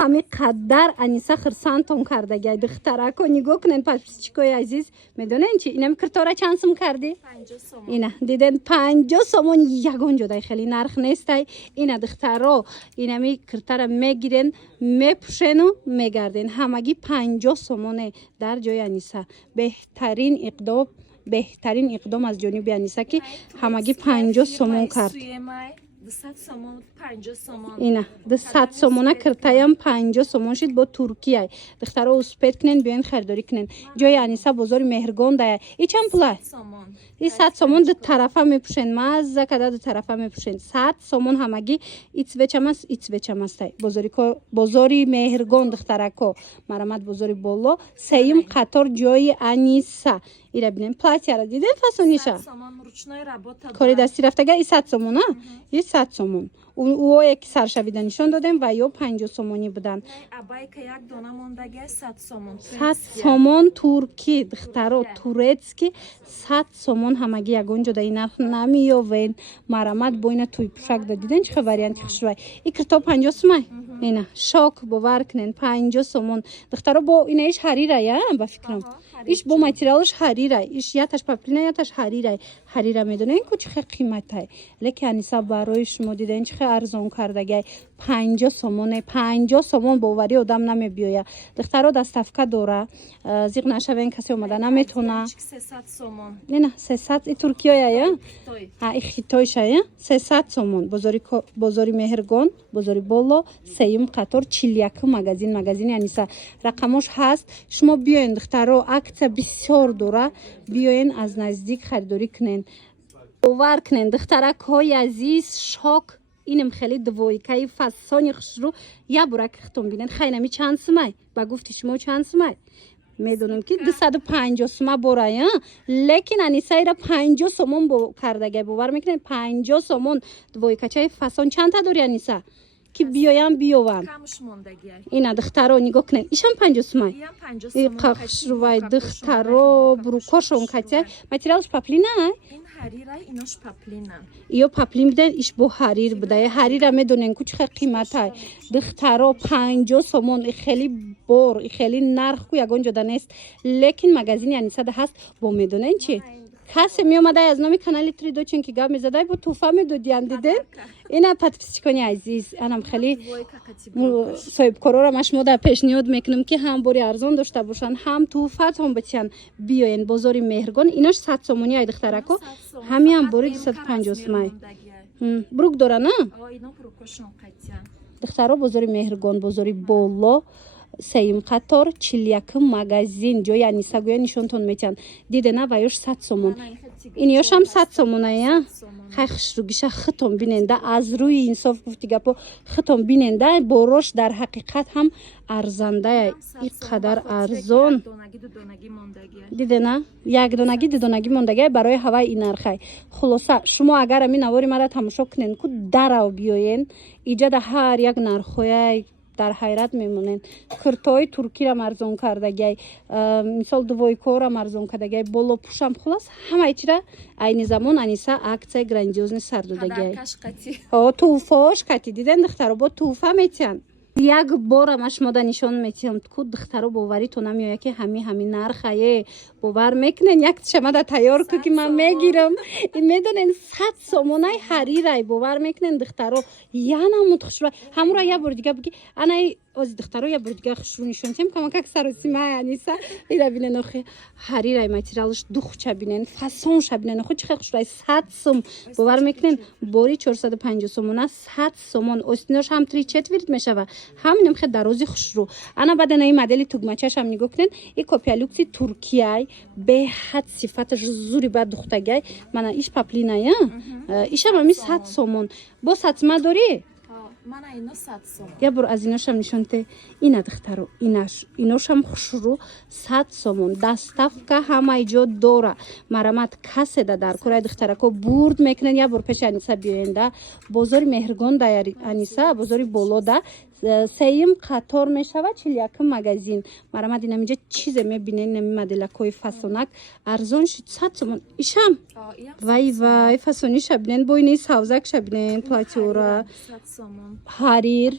ҳами қаддар аниса хирсантон кардагай духтарако нигоҳ кунен подписчикои азиз медонен чи инами киртора чанд сум кардӣ 50 сомон. ина диден 50 сомон ягон ҷодай хеле нарх нестай ина духтаро инами киртара мегирен мепӯшену мегарден ҳамагӣ 50 сомоне дар ҷои аниса беҳтарин иқдом аз ҷониби аниса ки ҳамагӣ 50 сомон кард 200 сомон 50 сомон. ина 200 сомона киртаям 50 сомон шид бо Туркияй духтаро успед кунен биёен харидорӣ кунен ҷои аниса бозори меҳргон дая и чанд пулай 100 сомон ду тарафа мепӯшен мазза када ду тарафа мепӯшен 100 сомон ҳамагӣ ицвечамастай бозори меҳргон духтарако марамад бозори боло сеюм қатор ҷои аниса ира бинем платьяра дидем фасониша кори дастӣ рафтага и 100 сомон а и 100 сомон уое ки саршавида нишон додем ва ё 50 сомонӣ будан 100 сомон туркӣ духтаро турецкӣ 100 сомон ҳамагӣ ягон ҷода и нарх намиёвен марамад бо ина туйпӯшак додиден чихе варианти хушрӯй и кирто 50 сомай ина шок бовар кунен 50 сомон духтаро бо ина иш ҳарирай ба фикрам иш бо материалш ҳарирай иш яташ паплина яташ ҳарирай ҳарира медонен ку чихе қиматай леки аниса барои шумо диден чихе арзон кардагай 50 сомоне 50 сомон боварӣ одам намебиёя духтаро доставка дора зиқ нашавен касе омада наметона 300 сомон ина 300 и Туркияя и Хитойша 300 сомон бозори меҳргон бозори боло сеюм қатор 41 магазини аниса рақамош ҳаст шумо биёен духтаро акция бисёр дора биёен аз наздик харидорӣ кунен бовар кунен духтаракҳои азиз шок инам хеле двойкаи фасони хушрӯ я бурак хитон бинен хайнами чанд сумай ба гуфти шумо чанд сумай медонам ки 250 сума борая лекин анисаира 50 сомон бо кардагай бовар мекунен 50 сомон двойкачаи фасон чанда дори аниса ки биёям биёвам ина духтаро нигоҳ кунен ишам 50 сумай и қахшрувай духтаро бурукошон катя материалш паплина ё паплин биден иш бо ҳарир будае ҳарира медонен ку чихе қиматай духтаро 50 сомон и хели бор и хели нарх ку ягон ҷода нест лекин магазини анисада ҳаст бо медонен чи касе меомадай аз номи канали тридочин ки гап мезадай бо туҳфа медодиям диден ина подписчикони азиз анам хели соҳибкорорам шумо да пешниҳод мекунам ки ҳам бори арзон дошта бошанд ҳам туҳфатон битиан биёен бозори меҳргон инош 100 сомони ай духтарако ҳамиам бори 250 сомай бурук дора на духтаро бозори меҳргон бозори боло сеюм қатор 41 магазин ҷои аниса гӯя нишонтон метиҳанд дидена ва ёш 100 сомон ин ёшам 100 сомоная хай хушругиша хитон биненда аз рӯи инсоф гуфти гапо хитон биненда борош дар ҳақиқат ҳам арзандая и қадар арзон дидена якдонагӣ дудонагӣ мондагай барои ҳаваи ин нархай хулоса шумо агар ами навори мара тамошо кунен ку дарав биёен иҷада ҳар як нархҳояй дар ҳайрат мемонен киртои туркирам арзон кардагай мисол двойкорам арзон кардагай боло пушам хулас ҳамаи чира айни замон аниса аксияи грандиозни сар додагай туҳфаош кати диден духтаро бо туҳфа метиҳанд як борам шумода нишон метиҳам ку духтаро боварӣ то намеоя ки ҳами нархае бовар мекунен як шамада тайёр ку ки ман мегирам медонен 100 сомонай ҳарирай бовар мекунен духтаро янамуд хушрӯ ҳамура я бор дига биги анай ози духтаро я бор дига хушрӯ нишонтем камакак саросимай аниса ира бинен охи ҳарирай материалш духча бинен фасонша бинен охи чихе хушрӯй 100 сом бовар мекунен бори 450 сомона 100 сомон остинош ҳам 3/4 мешава ҳаминам хе дарози хушрӯ ана баъден ин модели тугмачашам нигоҳ кунен и копия люкси туркияй беҳад сифаташ зури ба духтагай мана иш паплиная ишам ами 100 сомон бо 100 сома дорӣ я бор аз иношам нишонте ина духтаро иношам хушрӯ 100 сомон доставка ҳамаи ҷо дора марамад каседа дар кораи духтарако бурд мекунен я бор пеши аниса биёенда бозори меҳргон да аниса бозори болода сеюм қатор мешава 41 магазин марамад инамиҷа чизе мебинен нами моделакҳои фасонак арзон шуд 100 сомон ишам вай фасониша бинен бо ини савзакша бинен платёра ҳарир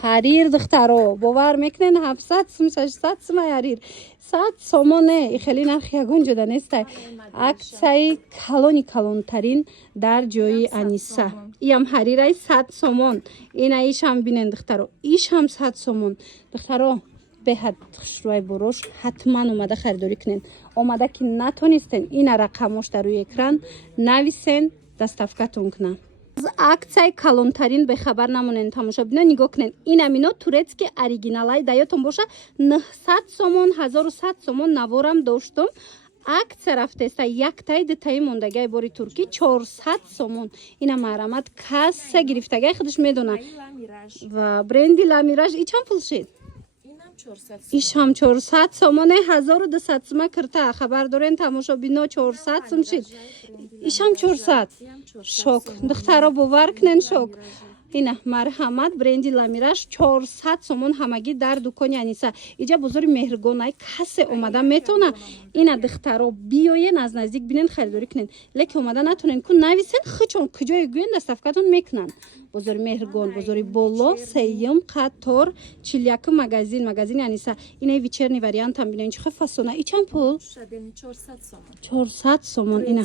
ҳарир духтаро бовар мекунен 700 сум 600 сум ҳарир 100 сомоне хеле нархи ягон ҷода нестай аксияи калонтарин дар ҷои аниса иам ҳарирай 100 сомон ина ишам бинен духтаро ишам 100 сомон духтаро беҳад хушрӯяи бурош ҳатман омада харидорӣ кунен омада ки натонистен ина рақамош дар рӯи экран нависен доставкатон кунан аксияи калонтарин бехабар намонен тамошобинон нигоҳ кунен ин амино турецки оригиналай даётон боша 900 сомон 1100 сомон наворам доштум аксия рафтеста яктаи дитаи мондагиаи бори туркӣ 400 сомон ина маҳрамат касса гирифтагиаи худаш медонад ва бренди ламираж и чанд пул шид ишам 400 сомоне 1200 сума кирта хабар дорен тамошобино 400 сум шид ишам 400 шок духтаро бовар кунен шок ина марҳамат бренди ламираж 400 сомон ҳамагӣ дар дукони аниса иҷа бозори меҳргонай касе омада метона ина духтаро биёен аз наздик бинен харидорӣ кунен леки омада натонен ку нависен хичон куҷое гӯен доставкатон мекунанд бозори меҳргон бозори боло сеюм қатор 41 магазини аниса ина вечерни вариантам бинен чихе фасона и чанд пул 400 сомон ина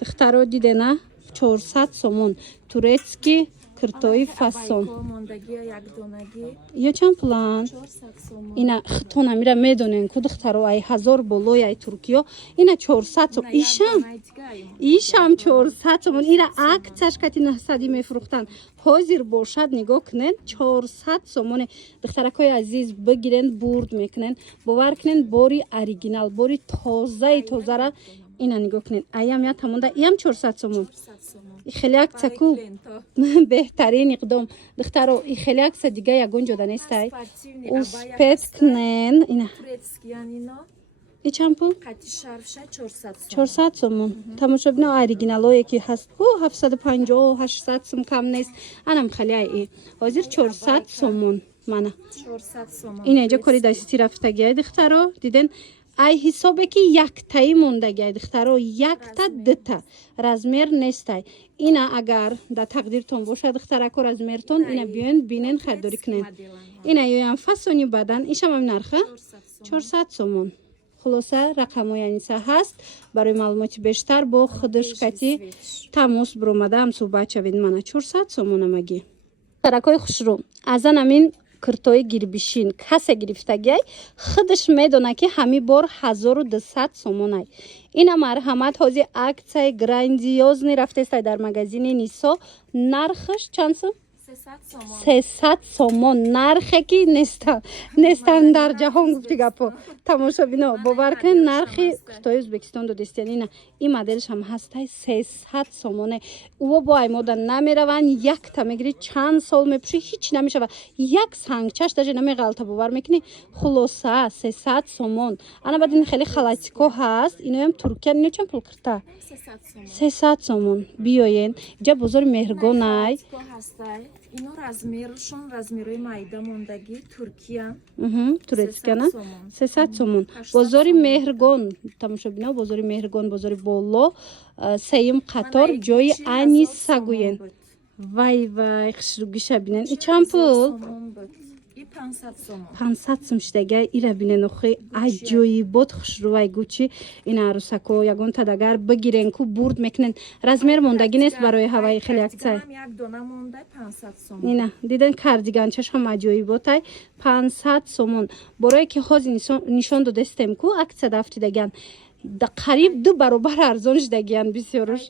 духтаро дидена 400 сомон турецки киртои фасон ё чанд пулан ина хитонамира медонен ку духтаро ай 1000 болои ай туркиё ина 400 сомон ишам 400 сомон ина аксияш кати 900 мефурухтанд ҳозир бошад нигоҳ кунен 400 сомоне духтаракои азиз бигирен бурд мекунен бовар кунен бори оригинал бори тозара ина нигоҳ кунен аям я тамонда иам 400 сомон хеле аксия ку беҳтарин иқдом духтаро и хеле аксия дига ягон ҷода нестай успет кунен ина и чанд пул 400 сомон тамошобино оригиналое ки ҳаст 750 800 сум кам нест анам хеле ай ҳозир 400 сомон мана ина иҷа кори дасти рафтагиай духтаро диден ай ҳисобе ки яктаи мондагиай духтаро якта дита размер нестай ина агар да тақдиртон боша духтарако размертон ина биёен бинен харидорӣ кунен ина ёям фасони бадан ишам ам нарха 400 сомон хулоса рақамои аниса ҳаст барои маълумоти бештар бо худушкати тамос биромадаам суҳбат шавед мана 400 сомон амагӣ духтаракои хушрӯ азан амин киртои гирбишин касе гирифтагиай худаш медона ки ҳами бор 1200 сомонай ина марҳамат ҳозир аксияи грандиозни рафтестай дар магазини нисо нархаш чанд сум 300 сомон нархе ки нестан дар ҷаҳон гуфти гапо тамошобино бовар кунен нархи киртои ӯзбекистон додистиян ина ин моделш ҳам ҳастай 300 сомоне ӯо бо аймода намераванд якта мегири чанд сол мепӯши ҳич намешава як сангчаш даже намеғалта бовар мекунӣ хулоса 300 сомон ана баъд ин хеле халатико ҳаст иноям туркиян ино чанд пул кирта 300 сомон биёен ҷа бозори меҳргонай ино размершон размерои майда мондагӣ туркия турецкана 300 сомон бозори меҳргон тамошобино бозори меҳргон бозори боло сеюм қатор ҷои аниса гӯен вай хушругиша бинен и чанд пул 500 сум шидагай ира бинен охи аҷоибот хушрӯвай гучи ина арӯсако ягон тадагар бигирен ку бурд мекунен размер мондагӣ нест барои ҳаваи хеле аксай ина диден кардиганчаш ҳам аҷоиботай 500 сомон борое ки ҳозир нишон додастем ку аксия дафтидаган қариб 2 баробар арзон шидагиян бисёруш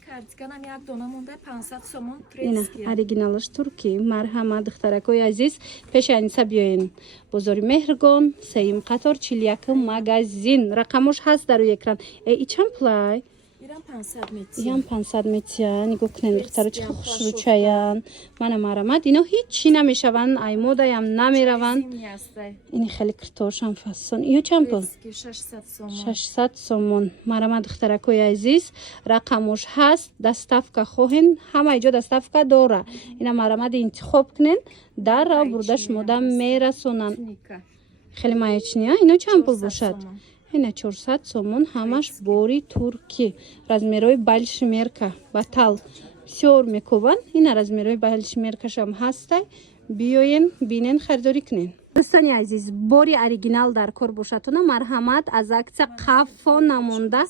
ина оригиналаш турки марҳамат духтаракои азиз пеши аниса биёен бозори меҳргон сеюм қатор 41 магазин рақамош ҳаст дар рӯи экран и чанд пулай иям 500 метиян нигоҳ кунен духтаро чӣ хушрӯчаян мана марҳамат ино ҳичӣ намешаванд аймодаям намераванд ини хеле киртошам фасон иё чанд пул 600 сомон марҳамат духтаракои азиз рақамош ҳаст доставка хоҳен ҳама иҷо доставка дора ина марҳамат интихоб кунен даррав бурда шумода мерасонанд хеле маечния ино чанд пул бошад ина 400 сомон ҳамаш бори турки размерои балшмерка батал бисёр мекӯбанд ина размерои балшмеркашам ҳастай بیاین بینین خریداری کنین. دوستان عزیز باری اوریجینال در کار باشتونه مرحمت از عکس قفا نمونده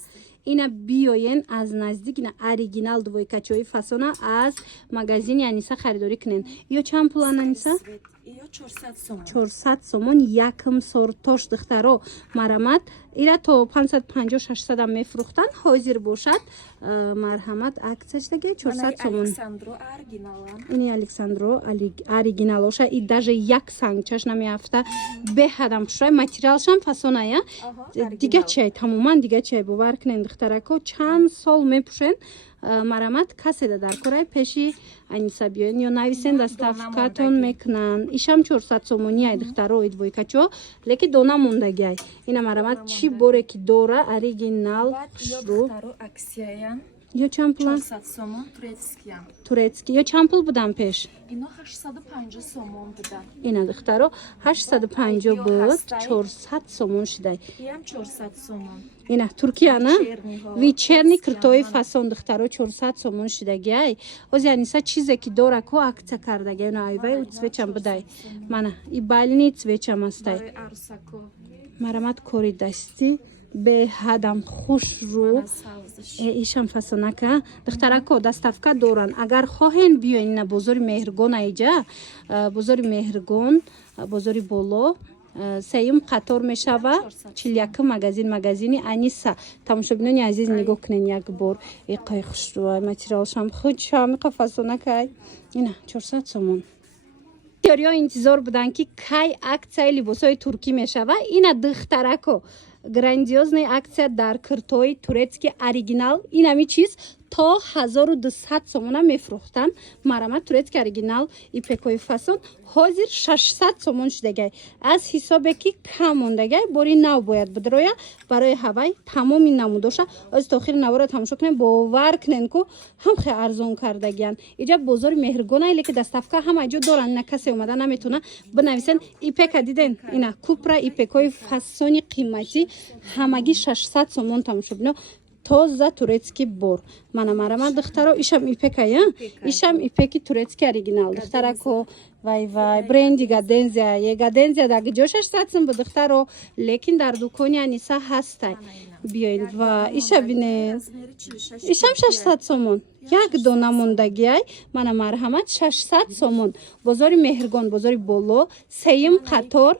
اینا بیاین از نزدیک اینا اوریجینال دویکاچوی فاسونا از مغازین انیسا خریداری کنین. یا چند پولان انیسا؟ 400 сомон. 400 сомон якм сортош духтаро марҳамат ира то 550 600 ам мефурӯхтанд ҳозир бошад марҳамат аксияшдаги 400 сомон ини александро оригиналоша и даже як сангчаш намеафта беҳадам пушай материалшам фасоная дига чай тамоман дига чай бовар кунен духтарако чанд сол мепушен марҳамат каседа дар корай пеши аниса биёен ё нависен доставкатон мекунанд ишам 400 сомони ай духтаро идвойкачо леки дона мондагиай ина марҳамат чӣ боре ки дора оригинал хушрӯ ё чанд пулан 400 сомон турецки ё чанд пул будан пеш ино 850 сомон будан ина духтаро 850 буд 400 сомон шидай иам 400 сомон ина туркия на вечерний крутои фасон духтаро 400 сомон шидагиай ози аниса чизе ки дора ко акция кардаги на айвай у цвечам будай мана и бальни цвечам астай марамат кори дасти беҳадам хушрӯ ишам фасонака духтарако доставка доран агар хоҳен биёин на бозори меҳргон айҷа бозори меҳргон бозори боло сеюм қатор мешава 41 магазини аниса тамошобинони азиз нигоҳ кунен як бор иқай хушрӯ материалшам худ шамиқа фасонакай ина 400 сомон ёриё интизор буданд ки кай аксияи либосҳои туркӣ мешава ина духтарако грандиозная акция дар киртои турецки оригинал ин ами чиз то 1200 сомона мефурӯхтанд марҳамат турецки оригинал ипекои фасон ҳозир 600 сомон шудагай аз ҳисобе ки кам мондагай бори нав бояд бидроя барои ҳавай тамоми намудоша оз то охири навора тамошо кунем бовар кунен ку ҳам хе арзон кардагиян иҷа бозори меҳргонай леки доставка ҳама ҷо доранд ина касе омада наметуна бинависен ипека диден ина купра ипекои фасони қиматӣ ҳамагӣ 600 сомон тамошо бино тоза турецки бор мана марҳамат духтаро ишам ипекая ишам ипеки турецки оригинал духтарако вай бренди гадензия дар ҷошаш 600 сом бу духтаро лекин дар дукони аниса ҳастай биёин ва иша бинед ишам 600 сомон як дона мондагиай мана марҳамат 600 сомон бозори меҳргон бозори боло сеюм қатор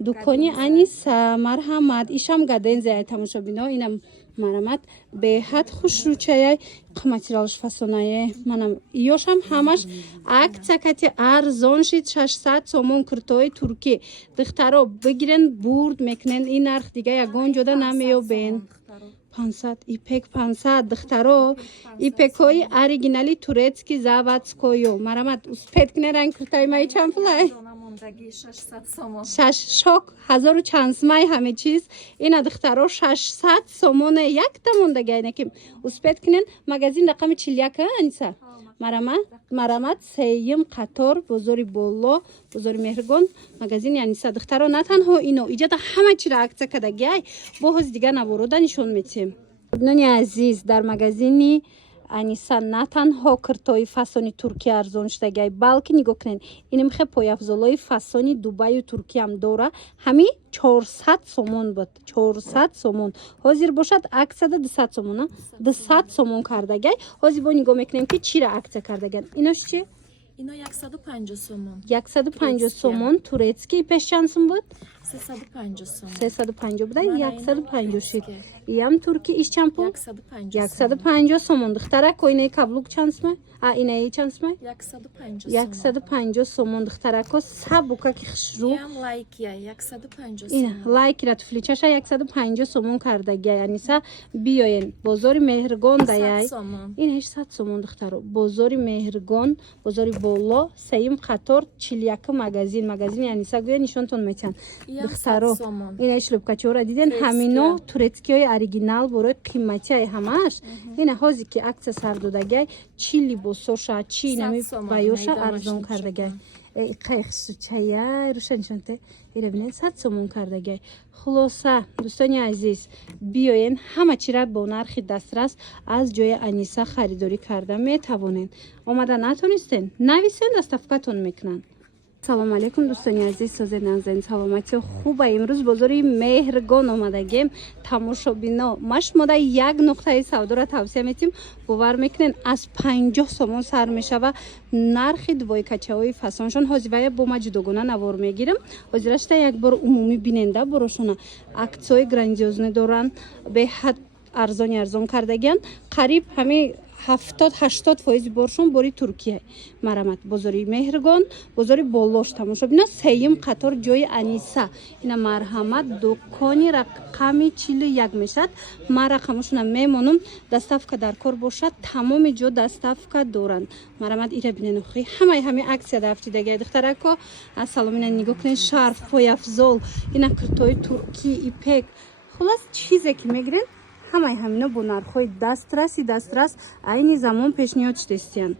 дукони аниса марҳамат ишам гадензия тамошобино инам марҳамат беҳад хушрӯчаяй материалш фасонае манам ёшам ҳамаш акцияти арзон шид 600 сомон киртои туркӣ духтаро бигирен бурд мекунен ин нарх дига ягон ҷода намеёбен 500 ипек 500 духтаро ипекои оригинали турецки заводскоё марҳамат успед кунеран киртои маи чанд пулай 600 сомон шок 1000 чанд смай ҳаме чиз ина духтаро 600 сомоне як тамондагай наким успед кунен магазин рақами 41 аниса марҳамат сеюм қатор бозори боло бозори меҳргон магазини аниса духтаро на танҳо ино иҷада ҳама чиро акция кардагиай боҳоз дига наворода нишон метем бинони азиз дар магазини аниса на танҳо киртои фасони туркӣ арзон шудагиай балки нигоҳ кунен инамхе пояфзолои фасони дубаю туркиям дора ҳами 400 сомон буд 400 сомон ҳозир бошад аксияда 200 сомон 200 сомон кардагиай ҳозир бо нигоҳ мекунем ки чира акция кардагиан инош чи ино 150 сомон 150 сомон турецки пеш чанд сум буд 350 сомон 350 буда 150 шид иам турки иш чанд пул 150 сомон духтарако инаи каблук чанд сумай инаи чанд сумай 150 сомон духтарако сабука ки хушрӯ иам лайкия 150 ина лайкира туфличаша 150 сомон кардагиай аниса биёен бозори меҳргон даяй ина 100 сомон духтаро бозори меҳргон бозори боло сеюм қатор 41 магазини аниса гӯя нишонтон метиҳанд духтаро ина шлӯбкачора диден ҳамино турецкиёи оригинал борои қиматиай ҳамааш ина ҳозир ки акция сар додагиай чӣ либосоша чӣ нами баёша арзон кардагиай қайхсучаяй рӯшанишонте ира бинед 100 сомон кардагиай хулоса дӯстони азиз биёен ҳама чира бо нархи дастрас аз ҷои аниса харидорӣ карда метавонен омада натонистен нависен доставкатон мекунанд салому алейкум дӯстони азиз, созед назарин саломати хуба. Имрӯз бозори Меҳргон омадагем. Тамошобино ма шумода як нуқтаи савдоро тавсия метим. бовар мекунен аз 50 сомон сар мешава нархи двойкачаҳои фасоншон. ҳозивая бо ма ҷудогона навор мегирам. ҳозирашта як бор умумӣ биненда борошона аксияҳои грандиозне доранд, беҳад арзон кардагиан. қариб ҳамин 70-80% боршон бори Туркия марамат. бозори Меҳргон, бозори Болош тамошо бино. сеюм қатор ҷои Аниса. ина марҳамат дукони рақами 41 мешад. ма рақамашона мемонам. доставка дар кор бошад. тамоми ҷо доставка доранд. марҳамат ира бинен охи. ҳамаи аксия дафтидаги духтарако. ассалом, ина нигоҳ кунед. шарф, пояфзол, ина куртои турки, ипек. хулос чизе ки мегирен ҳамаи ҳамино бо нархҳои дастрас айни замон пешниҳод шудестиянд.